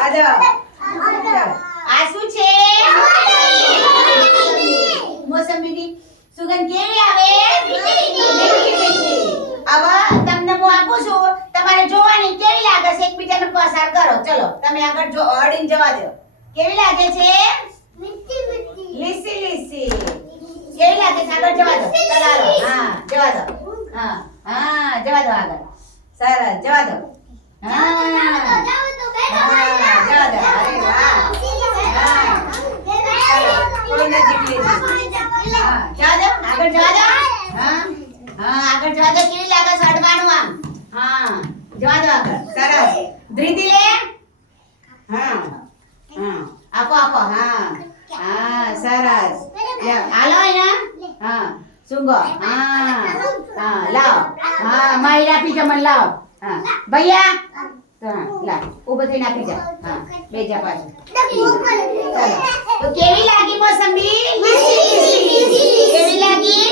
આજો આ શું છે મોસંબીની સુગંધ કેવી આવે હવે તમને હું આપું છું તમારે જોવાની કેવી લાગે છે એકબીજાને પસાર કરો ચલો તમે આગળ જો અડીને જવા દો કેવી લાગે છે લીસી લીસી કેવી લાગે છે આગળ જવા દો ચલાવો હા જવા દો હા જવા દો આગળ સરસ જવા દો જવા દો અરે વાહ થોડું નજીક લેજો હા જવા દો આગળ જવા દો આગળ જવા દો કેવી લાગે છે અડવાનું આમ હા જવા દો આગળ સરસ ધ્રીતિ લે આપો આપો સરસ હાલો અહીંયા સુંગો લાવ માહિર આપી જા મને લાવ ભૈયા લાવ ઊભો થઈને આપી જા બે જા પાછું તો કેવી લાગી મોસંબી કેવી લાગી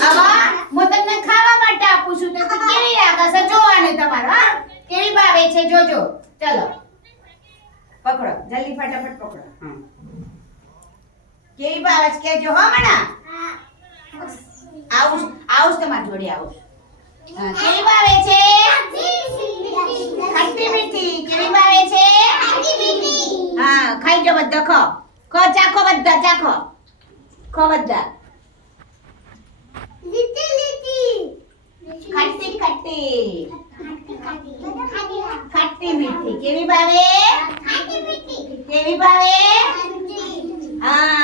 હવે હું તમને ખાવા માટે આપું છું તો કેવી લાગે છે જોવાનું તમારું હા કેવી ભાવે છે જોજો ચલો પકડો જલ્દી ફટાફટ પકડો કેવી ભાવે છે કેજો હો મણા આવું તમારી જોડે આવું કેવી ભાવે છે ખટ્ટી મીઠી કેવી ભાવે છે હા ખાઈ જો બધા ખો ચાખો બધા ચાખો ખો બધા ખટ્ટી ખટ્ટી ખટ્ટી મીઠી કેવી ભાવે કેવી ભાવે હા